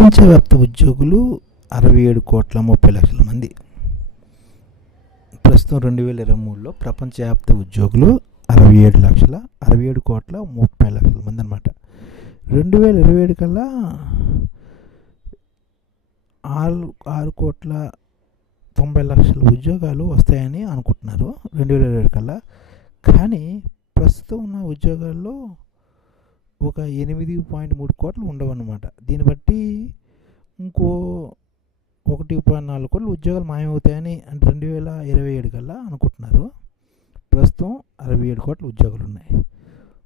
ప్రపంచవ్యాప్త ఉద్యోగులు అరవై ఏడు కోట్ల ముప్పై లక్షల మంది. ప్రస్తుతం రెండు వేల ఇరవై మూడులో ప్రపంచవ్యాప్త ఉద్యోగులు అరవై ఏడు లక్షల అరవై ఏడు కోట్ల ముప్పై లక్షల మంది అనమాట రెండు వేల ఇరవై ఏడు కల్లా ఆరు ఆరు కోట్ల తొంభై లక్షల ఉద్యోగాలు వస్తాయని అనుకుంటున్నారు రెండు వేల ఇరవై ఏడు కల్లా. కానీ ప్రస్తుతం ఉన్న ఉద్యోగాల్లో ఒక ఎనిమిది పాయింట్ మూడు కోట్లు ఉండవన్నమాట. దీన్ని బట్టి ఇంకో ఒకటి పాయింట్ నాలుగు కోట్లు ఉద్యోగాలు మాయమవుతాయని అంటే రెండు వేల ఇరవై ఏడు కల్లా అనుకుంటున్నారు. ప్రస్తుతం అరవై ఏడు కోట్ల ఉద్యోగాలు ఉన్నాయి.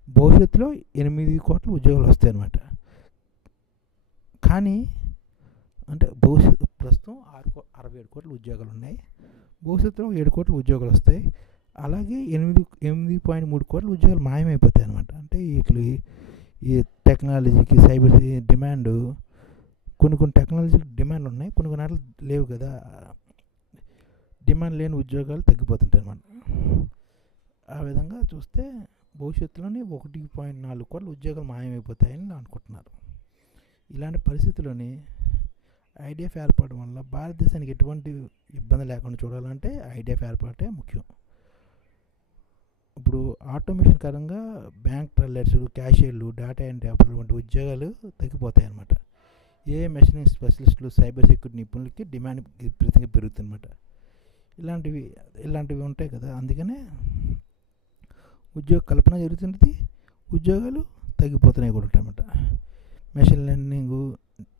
భవిష్యత్తులో ఎనిమిది కోట్ల ఉద్యోగాలు వస్తాయన్నమాట. కానీ అంటే భవిష్యత్ ప్రస్తుతం ఆరు కో అరవై ఏడు కోట్ల ఉద్యోగాలు ఉన్నాయి. భవిష్యత్తులో ఏడు కోట్ల ఉద్యోగాలు వస్తాయి. అలాగే ఎనిమిది ఎనిమిది పాయింట్ మూడు కోట్ల ఉద్యోగాలు మాయమైపోతాయి అనమాట అంటే ఇట్లా ఈ టెక్నాలజీకి సైబర్ డిమాండ్ కొన్ని కొన్ని టెక్నాలజీ డిమాండ్ ఉన్నాయి. కొన్ని కొన్ని ఆటలు లేవు కదా. డిమాండ్ లేని ఉద్యోగాలు తగ్గిపోతుంటాయి అన్నమాట. ఆ విధంగా చూస్తే భవిష్యత్తులోనే ఒకటి పాయింట్ నాలుగు కోట్ల ఉద్యోగాలు మాయమైపోతాయని అనుకుంటున్నారు. ఇలాంటి పరిస్థితుల్లోని ఐడిఎఫ్ ఏర్పడడం వల్ల భారతదేశానికి ఎటువంటి ఇబ్బంది లేకుండా చూడాలంటే ఐడిఎఫ్ ఏర్పాటే ముఖ్యం. ఇప్పుడు ఆటోమేషన్ కారణంగా బ్యాంక్ ట్రల్లర్స్ క్యాషియర్లు డేటా ఎంట్రీ ఆపరేటర్ వంటి ఉద్యోగాలు తగ్గిపోతాయి అన్నమాట. ఏ మెషినింగ్ స్పెషలిస్టులు సైబర్ సెక్యూరిటీ నిపుణులకి డిమాండ్ విపరీతంగా పెరుగుతుందన్నమాట. ఇలాంటివి ఇలాంటివి ఉంటాయి కదా. అందుకనే ఉద్యోగ కల్పన జరుగుతున్నది ఉద్యోగాలు తగ్గిపోతున్నాయి కూడా అన్నమాట. మెషిన్ లెర్నింగ్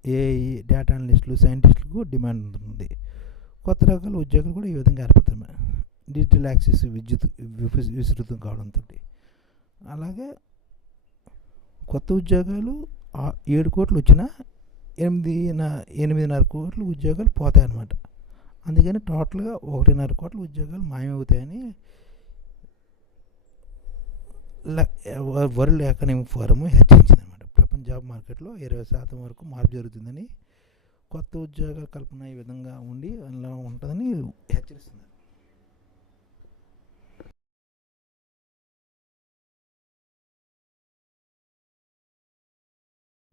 ఏఐ డేటా అనలిస్టులు సైంటిస్టులకు డిమాండ్ ఉంటుంది. కొత్త రకాల ఉద్యోగాలు కూడా ఈ విధంగా ఏర్పడుతున్నాయి డిజిటల్ యాక్సెస్ విద్యుత్ విస్తృతం కావడంతో. అలాగే కొత్త ఉద్యోగాలు ఏడు కోట్లు వచ్చినా ఎనిమిది ఎనిమిదిన్నర కోట్లు ఉద్యోగాలు పోతాయి అన్నమాట అందుకని టోటల్గా ఒకటిన్నర కోట్ల ఉద్యోగాలు మాయమవుతాయని వరల్డ్ ఎకనామిక్ ఫోరం హెచ్చరించింది అనమాట ప్రపంచ జాబ్ మార్కెట్లో ఇరవై శాతం వరకు మార్పు జరుగుతుందని కొత్త ఉద్యోగాల కల్పన ఈ విధంగా ఉండి అలా ఉంటుందని హెచ్చరిస్తున్నారు.